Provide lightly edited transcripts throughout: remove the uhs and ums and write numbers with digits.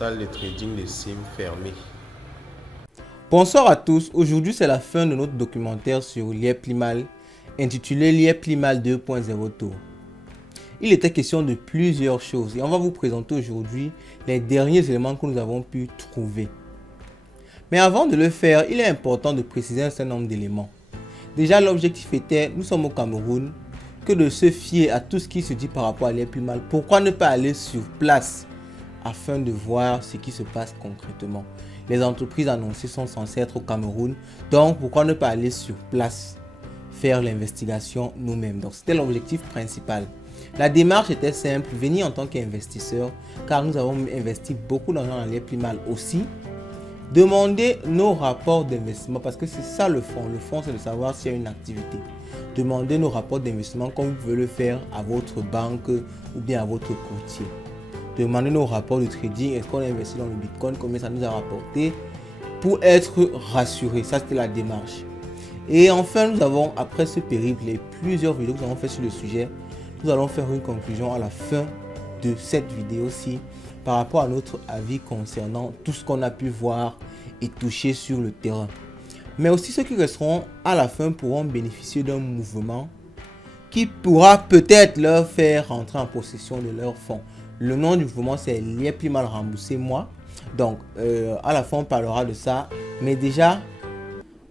Salle de trading de Sim fermée. Bonsoir à tous, aujourd'hui c'est la fin de notre documentaire sur l'IEP-LIMAL intitulé l'IEP-LIMAL 2.0 Tour. Il était question de plusieurs choses et on va vous présenter aujourd'hui les derniers éléments que nous avons pu trouver. Mais avant de le faire, il est important de préciser un certain nombre d'éléments. Déjà l'objectif était, nous sommes au Cameroun, que de se fier à tout ce qui se dit par rapport à l'IEP-LIMAL. Pourquoi ne pas aller sur place afin de voir ce qui se passe concrètement? Les entreprises annoncées sont censées être au Cameroun, donc pourquoi ne pas aller sur place faire l'investigation nous-mêmes? Donc c'était l'objectif principal. La démarche était simple, venir en tant qu'investisseur, car nous avons investi beaucoup d'argent dans l'IEP-LIMAL aussi. Demander nos rapports d'investissement, parce que c'est ça le fond. Le fond, c'est de savoir s'il y a une activité. Demandez nos rapports d'investissement comme vous pouvez le faire à votre banque ou bien à votre courtier. Demandez nos rapports de trading, est-ce qu'on a investi dans le Bitcoin, combien ça nous a rapporté, pour être rassuré. Ça, c'était la démarche. Et enfin, nous avons, après ce périple et plusieurs vidéos que nous avons fait sur le sujet, nous allons faire une conclusion à la fin de cette vidéo-ci par rapport à notre avis concernant tout ce qu'on a pu voir et toucher sur le terrain. Mais aussi ceux qui resteront à la fin pourront bénéficier d'un mouvement qui pourra peut-être leur faire rentrer en possession de leurs fonds. Le nom du mouvement, c'est l'IEP-LIMAL remboursé moi. Donc, à la fin, on parlera de ça. Mais déjà,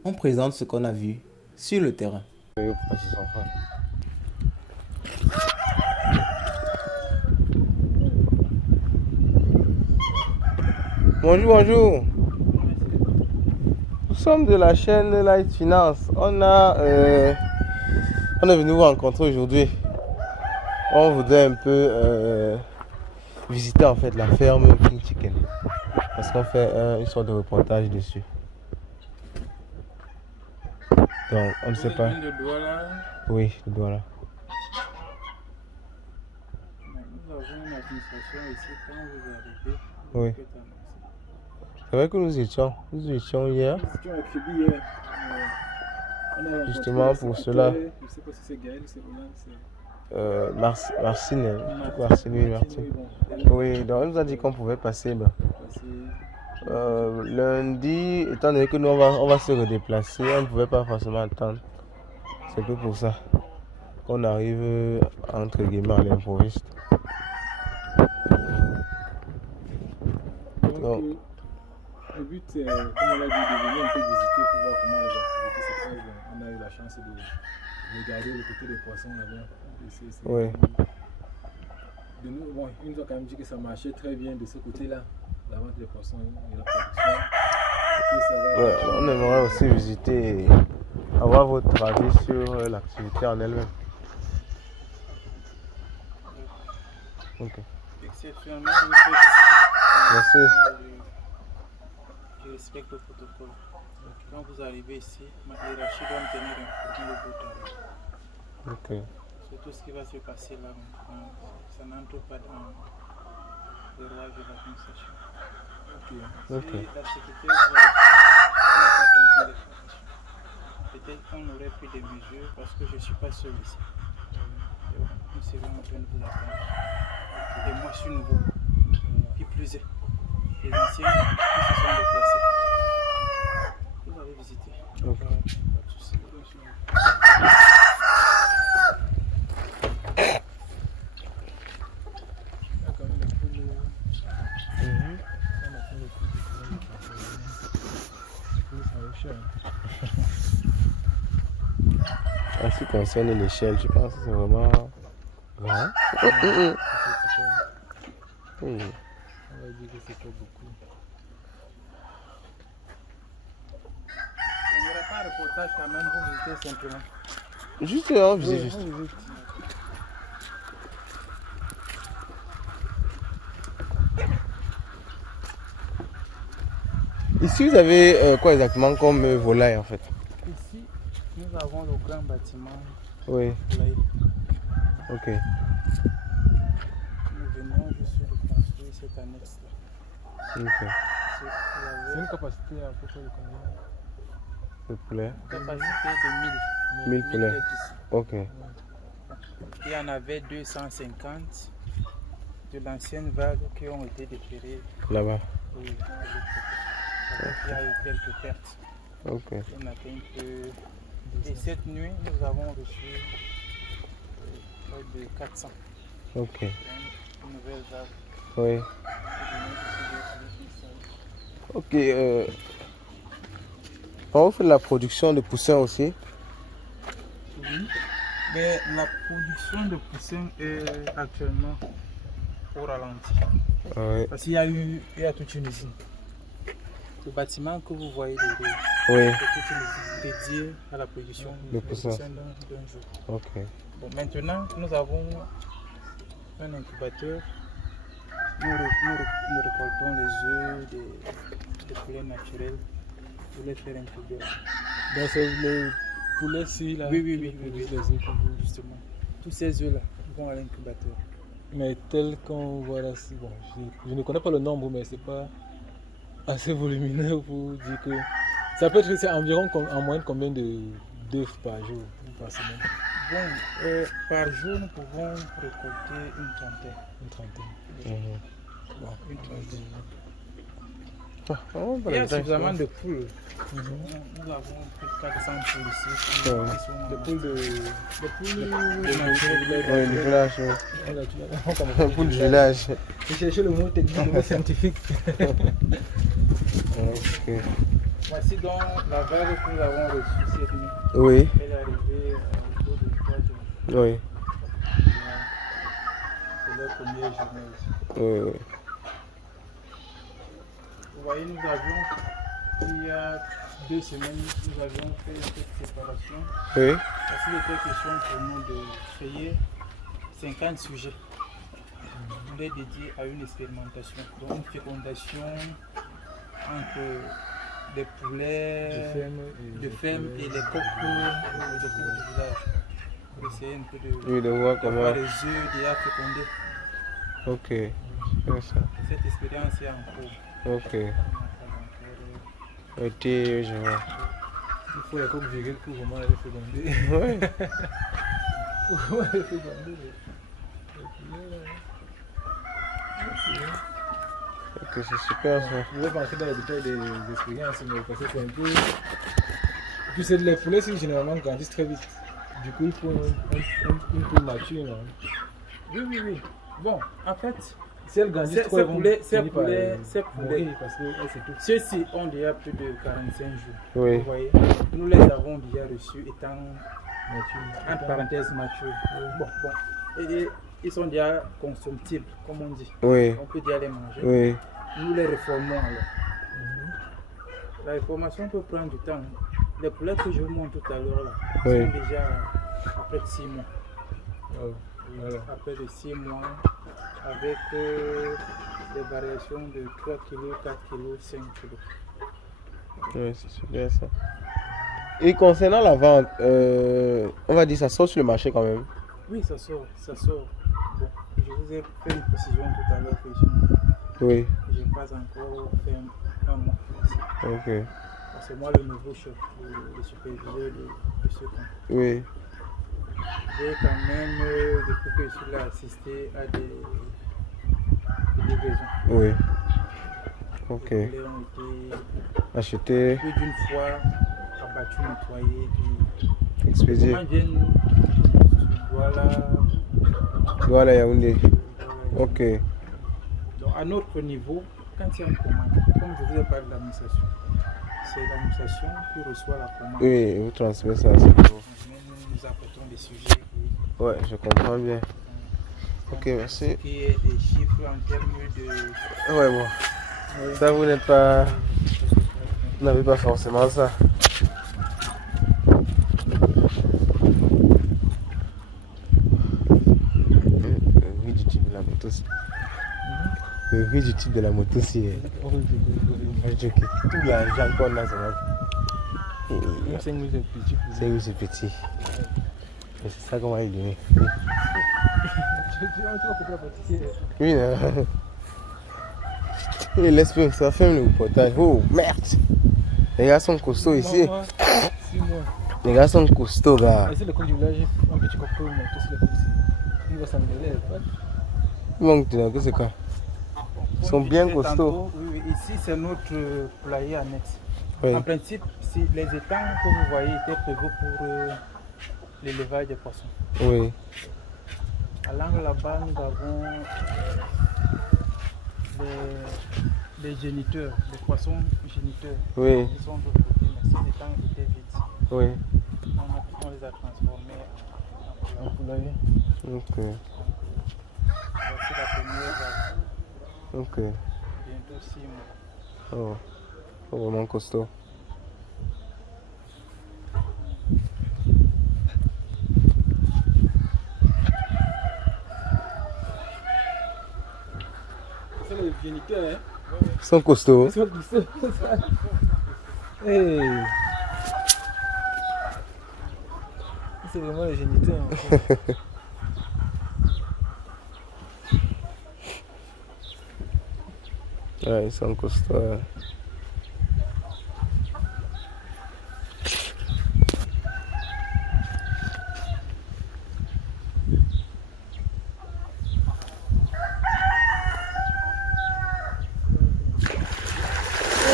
on présente ce qu'on a vu sur le terrain. Bonjour, bonjour. Nous sommes de la chaîne Light Finance. On est venu vous rencontrer aujourd'hui. On voudrait un peu visiter en fait la ferme King Chicken. Parce qu'on fait une sorte de reportage dessus. Donc on ne sait pas. Le doigt là. Oui, le doigt là. Nous avons une administration ici quand vous arrivez. Oui. C'est vrai que nous y étions hier. Nous étions au crédit hier. Justement pour cela. Je ne sais pas si c'est Gaël, c'est Roland, c'est... Marcine, Martine. Oui, donc elle nous a dit qu'on pouvait passer. Lundi, étant donné que nous on va se redéplacer, on ne pouvait pas forcément attendre. C'est que pour ça qu'on arrive entre guillemets à l'improviste. Donc, le but, comme on l'a dit, de venir un peu visiter pour voir comment les activités se passent. On a eu la chance de regarder le côté des poissons là-bas. Oui. De nous, bon, ils nous ont quand même dit que ça marchait très bien de ce côté-là, la vente des poissons et la production. Ouais, on aimerait aussi visiter et avoir votre avis sur l'activité en elle-même. Ok. Exceptionnellement, merci. Je respecte le protocole. Quand vous arrivez ici, ma hiérarchie doit me tenir informé de votre arrivée. Ok. C'est tout ce qui va se passer là maintenant. Ça n'entre pas dans le rouage de l'administration. Ok. Si la secrétaire va pas peut-être qu'on aurait pris des mesures parce que je ne suis pas seul ici. Nous serons en train de vous attendre. Et moi je suis nouveau. Qui plus est, les anciens qui se sont déplacés. Vous allez visiter. Ok. Pas de souci. En ce qui concerne l'échelle, je pense que c'est vraiment grand. On va dire que c'est pas beaucoup. Il n'y aura pas de reportage quand même, vous visitez simplement. Juste, on visite juste. Ici, vous avez quoi exactement comme volaille en fait? Ici, nous avons le grand bâtiment. Oui. Volaille. Ok. Nous venons juste de construire cette annexe-là. Ok. C'est une capacité à peu près de combien? Le poulet. Capacité de 1000 poulets. Ok. Il y en avait 250. de l'ancienne vague qui ont été déterrés. Là-bas. Oui, il y a eu quelques pertes. Ok. On atteint que... Et cette nuit, nous avons reçu près de 400. Ok. Une nouvelle vague. Oui. Ok. Quand vous faites la production de poussins aussi? Oui. Mais la production de poussins est actuellement au ralenti. Oui. Parce qu'il y a toute une usine. Le bâtiment que vous voyez derrière, Oui. c'est toute une usine dédiée à la production De poussins. d'un jour. Ok. Bon, maintenant, nous avons un incubateur. Nous récoltons les œufs des poulets naturels pour les faire incuber. Donc c'est les poulets-ci là Oui, qui oui, produisent les œufs pour vous. justement. Tous ces œufs-là vont à l'incubateur. Mais tel qu'on voit là, bon, je ne connais pas le nombre, mais c'est pas assez volumineux pour dire que ça peut être, c'est environ en moyenne combien d'œufs par jour ou par semaine? Bon, par jour, nous pouvons récolter une trentaine. Une trentaine. Bon, une trentaine. Oh, Il y a suffisamment de poules. Nous avons plus de 400 poules ici. Qui Ouais. sont Des poules de Oui, du village. Oui. Poule du village. J'ai cherché le mot technique, le mot scientifique. Ok. Voici donc la vague que nous avons reçue cette nuit. Oui. Elle est arrivée autour de 3 heures. Oui. C'est leur première journée ici. Oui. Oui. Vous voyez, nous avions, il y a 2 semaines, nous avions fait cette séparation. Oui. Parce qu'il était question pour nous de créer 50 sujets. On les dédiés à une expérimentation. Donc une fécondation entre des poulets de ferme et les coqs du village. Pour essayer un peu de Oui, de voir voir comment. les œufs déjà fécondés. Ok. C'est ça. Cette expérience est en cours. Ok. Ok, je vois. Il faut les coques virées pour vraiment les féconder. Oui. Pour vraiment les féconder. Ok, c'est super ça. Je vais pas entrer dans les détails des expériences, mais parce que c'est un peu. Et puis c'est les poulets qui généralement grandissent très vite. Du coup, il faut une poule mature. Là. Oui, oui, oui. Bon, en fait, Si elles grandissent trop, ces elles vont poulets, mourir parce qu'elles s'étouffent. ceux-ci ont déjà plus de 45 jours. Oui. Vous voyez, nous les avons déjà reçus étant Mature. entre parenthèses matures. Bon. Et ils sont déjà consommables, comme on dit. Oui. On peut déjà les manger. Oui. Nous les réformons alors. La réformation peut prendre du temps. Les poulets que je vous montre tout à l'heure là, Oui. sont déjà après de 6 mois. Oh, voilà. Après de 6 mois, avec des variations de 3 kg, 4 kg, 5 kg. Oui, c'est super ça. Et concernant la vente, on va dire ça sort sur le marché quand même. Oui, ça sort. Bon, je vous ai fait une précision tout à l'heure que Oui. je n'ai pas encore fait un mois. Ok. C'est moi le nouveau chef, le superviseur de ce camp. Oui. J'ai quand même, depuis que je suis là, assisté à des livraisons. Oui. Ok. Les poulets ont été Acheter, plus d'une fois abattus, nettoyés. Et expédier. comment viennent voilà. Voilà Yaoundé. Ok. Donc à notre niveau, quand il y a une commande, comme je vous ai parlé de l'administration, c'est l'administration qui reçoit la commande. Oui, vous transmettez ça. c'est bon. Nous apportons des sujets Ouais, je comprends bien. Ok, merci. qui est des chiffres en termes de. Ouais, bon. Ça, vous n'êtes pas. Vous n'avez pas forcément ça. Oui, du type de la moto. Le riz du type de la moto, c'est. Tout l'argent qu'on a, ça va. Même 5 000 c'est petit. C'est oui, c'est petit. Et c'est ça qu'on va lui donner. Tu vas couper la pâtissière. Oui, non. Il laisse faire, ça fait le reportage. Oh merde! Les gars sont costauds ici. 6 mois. Les gars sont costauds, gars. Ici, le coq du village, un petit coq peut monter sur les policiers. Il va s'en mêler. Donc, que c'est quoi? Ils sont bien costauds. Oui, oui, ici c'est notre poulailler annexe. Oui. En principe, les étangs que vous voyez étaient prévus pour l'élevage des poissons. Oui. À l'angle là-bas, nous avons les géniteurs, les poissons géniteurs Oui. qui sont de l'autre côté, mais ces étangs étaient vides. Oui. On les a transformés en poulailler. Ok. Voici la première vache, Ok. bientôt 6 mois. Oh. Oh, vraiment costaud. C'est les géniteurs, hein. Ils sont costauds. Ils sont glissés. Hey. C'est vraiment les géniteurs. En fait. Ouais, ils sont costauds. Ouais.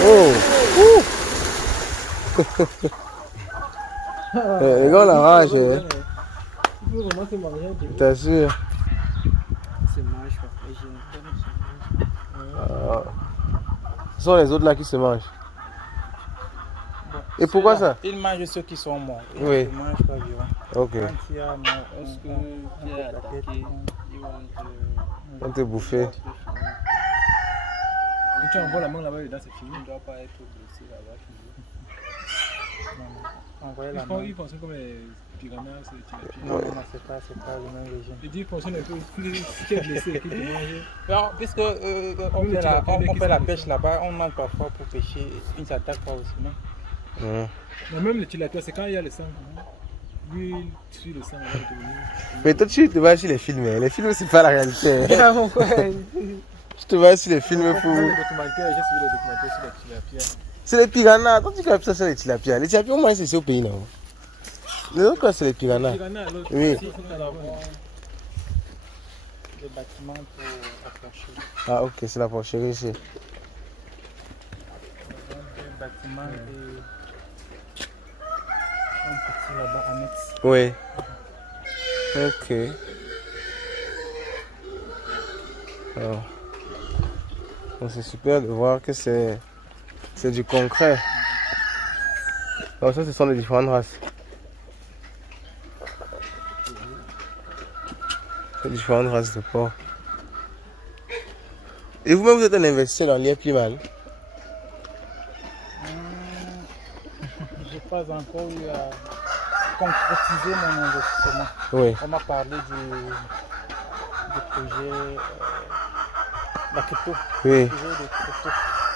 Oh! Les gars, la rage, hein. Il faut vraiment se marier. T'assures. C'est mâche, les géniteurs. Ah. Ce sont les autres là qui se mangent. Bon, Et pourquoi ceux-là, ça? Ils mangent ceux qui sont morts. Ils Oui. ne mangent pas vivants. Ok. Quand il y a mort, Parce que qui est attaqué, ils vont On te bouffer. Et tu envoies la main là-bas dedans, c'est fini. ne doit pas être blessé là-bas. envoyer la Ils main. fonctionnent comme les piranhas, c'est les tilapias. Non, non, c'est pas le même régime. Et ils fonctionnent un peu. Si tu es blessé, qu'ils te mangent. Non, puisque on fait la pêche là-bas, on mange parfois pour pêcher, ils ne s'attaquent pas aussi. Non? Mais même le tilapia, c'est quand il y a le sang. Lui, il suit le sang. Mais toi, tu te vas sur les films. Hein. Les films, c'est pas la réalité. Hein. Tu te vas sur les films pour. Même les documentaires, j'ai suivi les documentaires sur les tilapias. C'est les piranhas. Toi, tu captes ça sur les tilapias. Les tilapias, au moins, c'est au pays, non? Les autres, quoi, c'est les piranhas. Oui. Ici, nous avons des bâtiments pour accrocher. Ah, ok, c'est la porcherie ici. Des bâtiments et un petit là-bas annexe. Oui. Ok. Alors. Bon, c'est super de voir que c'est du concret. Alors ça, ce sont les différentes races. Les différentes races de porc. Et vous-même, vous êtes un investisseur dans l'IA Plimal? Je n'ai pas encore eu à concrétiser mon investissement. Oui. On m'a parlé du projet la crypto. Oui. Projet de crypto.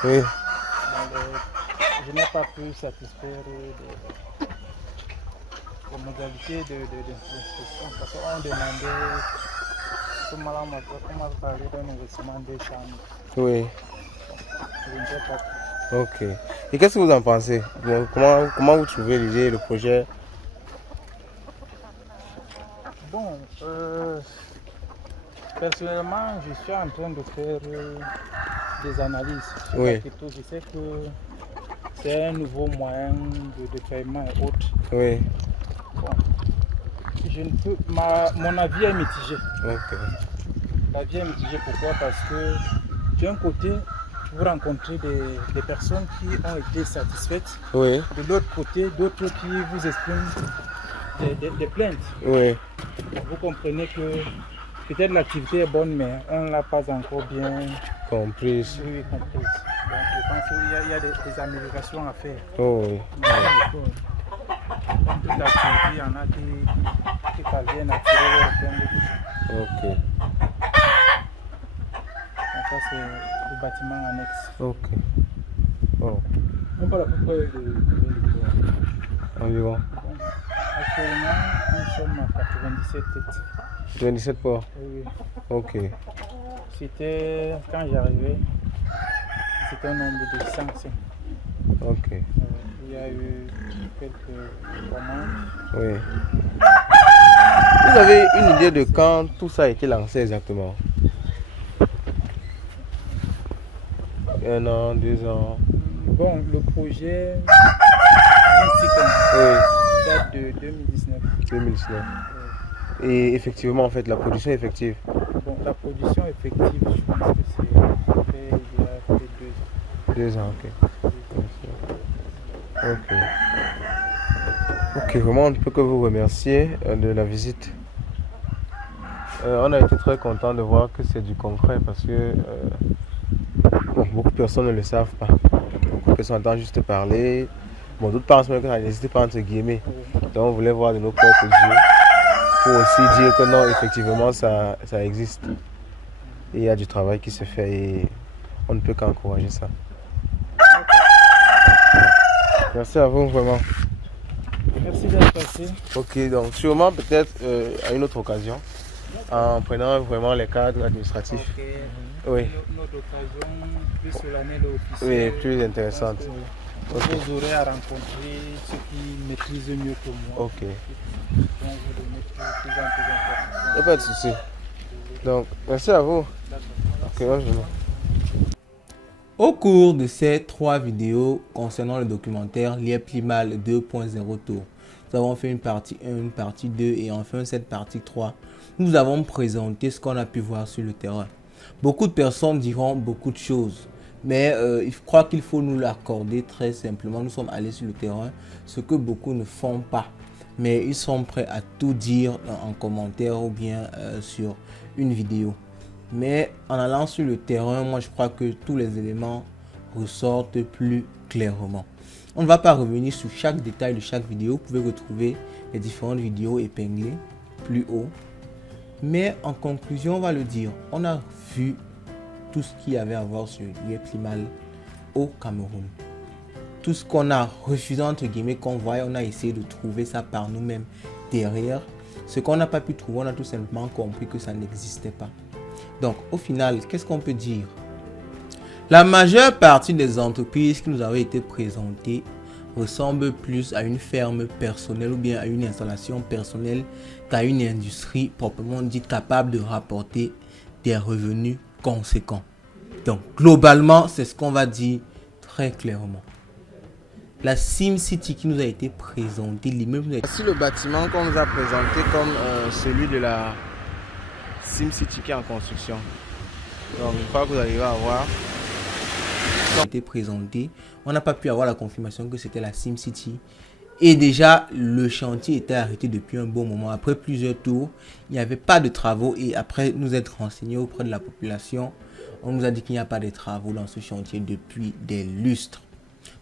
Oui. Je n'ai pas pu satisfaire les modalités d'investissement parce qu'on demandait, on m'a parlé d'un investissement de 100 000. Oui. Je ne sais pas. Ok. Et qu'est-ce que vous en pensez? Comment vous trouvez l'idée, le projet? Bon, personnellement, je suis en train de faire des analyses sur Oui. la crypto. Je sais que c'est un nouveau moyen de paiement et autres. Oui. Bon, je ne peux, mon avis est mitigé. Ok. L'avis est mitigé, pourquoi? Parce que d'un côté, vous rencontrez des personnes qui ont été satisfaites. Oui. De l'autre côté, d'autres qui vous expriment des plaintes. Oui. Vous comprenez que peut-être l'activité est bonne, mais on ne l'a pas encore bien Comprise. comprise. Donc je pense qu'il y a des améliorations à faire. Oh oui. Comme toute l'activité, il y en a qui parviennent à tirer leur épingle. Ok. Donc ça c'est le bâtiment annexe. Ok. Oh. On parle à peu près de combien de temps? Environ. Bon, actuellement, nous sommes à 97 têtes. 27 porcs. Oui, oui. Ok. C'était, quand j'arrivais, c'était un nombre de 105. Ok. Il y a eu quelques commandes. Oui. Vous avez une idée de quand tout ça a été lancé exactement? 1 an, 2 ans? Bon, le projet Oui, date de 2019. 2019. Et effectivement, en fait, la production effective. Bon, la production effective, je pense que c'est fait il y a peut-être 2 ans. 2 ans, ok. Ok. Ok, vraiment, on ne peut que vous remercier de la visite. On a été très content de voir que c'est du concret parce que bon, beaucoup de personnes ne le savent pas. Beaucoup de personnes entendent juste parler. Bon, d'autres pensent même que ça n'existe pas entre guillemets. Donc on voulait voir de nos propres yeux pour aussi dire que non, effectivement, ça existe. Et il y a du travail qui se fait et on ne peut qu'encourager ça. Merci à vous, vraiment. Merci d'être passé. Ok, donc sûrement peut-être à une autre occasion, en prenant vraiment les cadres administratifs. Ok. Oui. Notre occasion plus solennelle et officielle. Oui, plus intéressante. Je pense que vous aurez à rencontrer ceux qui maîtrisent mieux que moi. Ok, Qui vont vous donner plus d'informations. il n'y a pas de souci. Donc, merci à vous. Ok, bonne journée. Au cours de ces 3 vidéos concernant le documentaire Liep Limal 2.0 Tour, nous avons fait une partie 1, une partie 2 et enfin cette partie 3. Nous avons présenté ce qu'on a pu voir sur le terrain. Beaucoup de personnes diront beaucoup de choses, mais je crois qu'il faut nous l'accorder très simplement. Nous sommes allés sur le terrain, ce que beaucoup ne font pas, mais ils sont prêts à tout dire en commentaire ou bien sur une vidéo. Mais en allant sur le terrain, moi je crois que tous les éléments ressortent plus clairement. On ne va pas revenir sur chaque détail de chaque vidéo. Vous pouvez retrouver les différentes vidéos épinglées plus haut. Mais en conclusion, on va le dire, on a vu tout ce qu'il y avait à voir sur Liep Limal au Cameroun. Tout ce qu'on a refusé entre guillemets qu'on voyait, on a essayé de trouver ça par nous-mêmes derrière. Ce qu'on n'a pas pu trouver, on a tout simplement compris que ça n'existait pas. Donc, au final, qu'est-ce qu'on peut dire? La majeure partie des entreprises qui nous avaient été présentées ressemblent plus à une ferme personnelle ou bien à une installation personnelle qu'à une industrie proprement dite capable de rapporter des revenus conséquents. Donc, globalement, c'est ce qu'on va dire très clairement. La SimCity qui nous a été présentée, l'immeuble... Voici le bâtiment qu'on nous a présenté comme celui de la SimCity qui est en construction. Donc je crois que vous arrivez à voir. A été présenté, on n'a pas pu avoir la confirmation que c'était la SimCity. Et déjà, le chantier était arrêté depuis un bon moment. Après plusieurs tours, il n'y avait pas de travaux. Et après nous être renseignés auprès de la population, on nous a dit qu'il n'y a pas de travaux dans ce chantier depuis des lustres.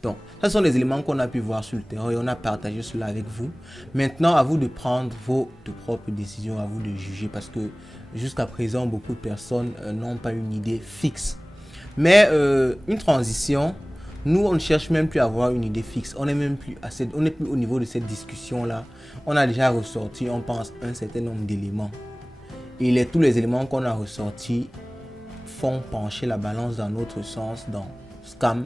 Donc, ce sont les éléments qu'on a pu voir sur le terrain et on a partagé cela avec vous. Maintenant, à vous de prendre vos propres décisions, à vous de juger parce que jusqu'à présent, beaucoup de personnes n'ont pas une idée fixe. Mais une transition, nous, on ne cherche même plus à avoir une idée fixe. On n'est même plus on n'est plus au niveau de cette discussion-là. On a déjà ressorti, on pense, un certain nombre d'éléments. Et tous les éléments qu'on a ressortis font pencher la balance dans notre sens, dans scam,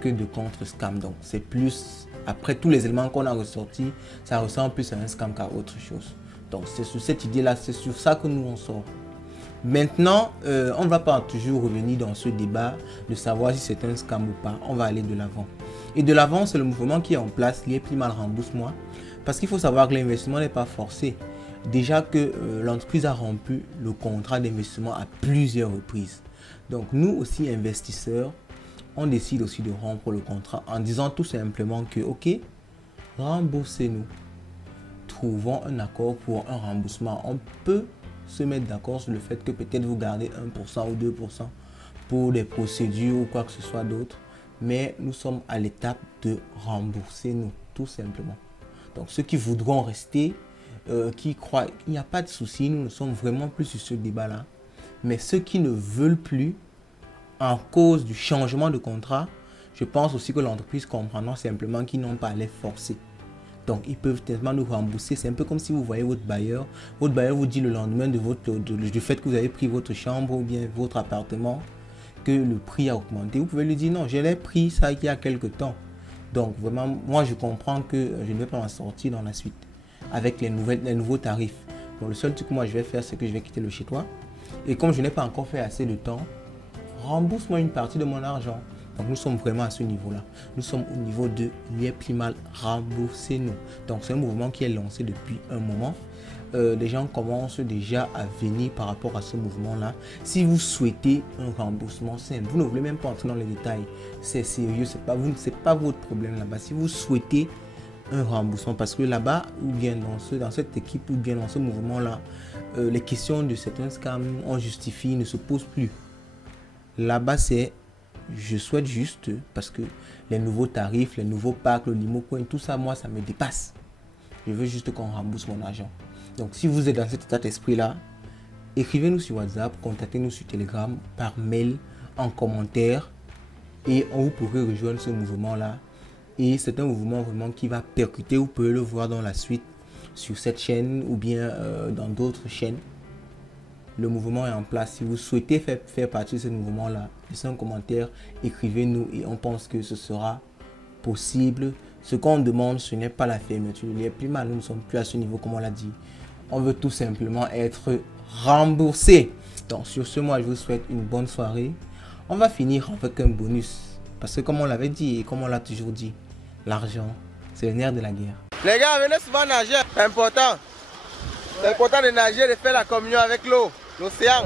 que de contre-scam. Donc, c'est plus, après tous les éléments qu'on a ressortis, ça ressemble plus à un scam qu'à autre chose. Donc, c'est sur cette idée-là, c'est sur ça que nous on sort. Maintenant, on ne va pas toujours revenir dans ce débat de savoir si c'est un scam ou pas. On va aller de l'avant. Et de l'avant, c'est le mouvement qui est en place, Liep Limal rembourse-moi. Parce qu'il faut savoir que l'investissement n'est pas forcé. Déjà que l'entreprise a rompu le contrat d'investissement à plusieurs reprises. Donc, nous aussi, investisseurs, on décide aussi de rompre le contrat en disant tout simplement que, ok, remboursez-nous. Trouvons un accord pour un remboursement. On peut se mettre d'accord sur le fait que peut-être vous gardez 1% ou 2% pour des procédures ou quoi que ce soit d'autre. Mais nous sommes à l'étape de rembourser nous, tout simplement. Donc ceux qui voudront rester, qui croient qu'il n'y a pas de souci, nous ne sommes vraiment plus sur ce débat-là. Mais ceux qui ne veulent plus, en cause du changement de contrat, je pense aussi que l'entreprise comprendra simplement qu'ils n'ont pas à les forcer. Donc, ils peuvent tellement nous rembourser. C'est un peu comme si vous voyez votre bailleur. Votre bailleur vous dit le lendemain du fait que vous avez pris votre chambre ou bien votre appartement, que le prix a augmenté. Vous pouvez lui dire non, je l'ai pris ça il y a quelques temps. Donc, vraiment, moi, je comprends que je ne vais pas m'en sortir dans la suite avec les nouveaux tarifs. Donc, le seul truc que moi, je vais faire, c'est que je vais quitter le chez toi. Et comme je n'ai pas encore fait assez de temps, rembourse-moi une partie de mon argent. Donc nous sommes vraiment à ce niveau-là. Nous sommes au niveau de Liepli-Mal, remboursez-nous. Donc c'est un mouvement qui est lancé depuis un moment. Les gens commencent déjà à venir par rapport à ce mouvement-là. Si vous souhaitez un remboursement simple, vous ne voulez même pas entrer dans les détails. C'est sérieux, c'est pas votre problème là-bas. Si vous souhaitez un remboursement, parce que là-bas, ou bien dans cette équipe, ou bien dans ce mouvement-là, les questions de certains scams, on justifie, ne se posent plus. Là-bas, c'est je souhaite juste, parce que les nouveaux tarifs, les nouveaux packs, le limo coin, tout ça, moi, ça me dépasse. Je veux juste qu'on rembourse mon argent. Donc, si vous êtes dans cet état d'esprit-là, écrivez-nous sur WhatsApp, contactez-nous sur Telegram, par mail, en commentaire, et vous pourrez rejoindre ce mouvement-là. Et c'est un mouvement vraiment qui va percuter, vous pouvez le voir dans la suite sur cette chaîne ou bien dans d'autres chaînes. Le mouvement est en place. Si vous souhaitez faire partie de ce mouvement-là, laissez un commentaire, écrivez-nous et on pense que ce sera possible. Ce qu'on demande, ce n'est pas la fermeture. Les plus mal, nous ne sommes plus à ce niveau comme on l'a dit. On veut tout simplement être remboursé. Donc sur ce, moi je vous souhaite une bonne soirée. On va finir avec un bonus. Parce que comme on l'avait dit et comme on l'a toujours dit, l'argent, c'est le nerf de la guerre. Les gars, venez souvent nager. C'est important. C'est important de nager, de faire la communion avec l'eau, l'océan.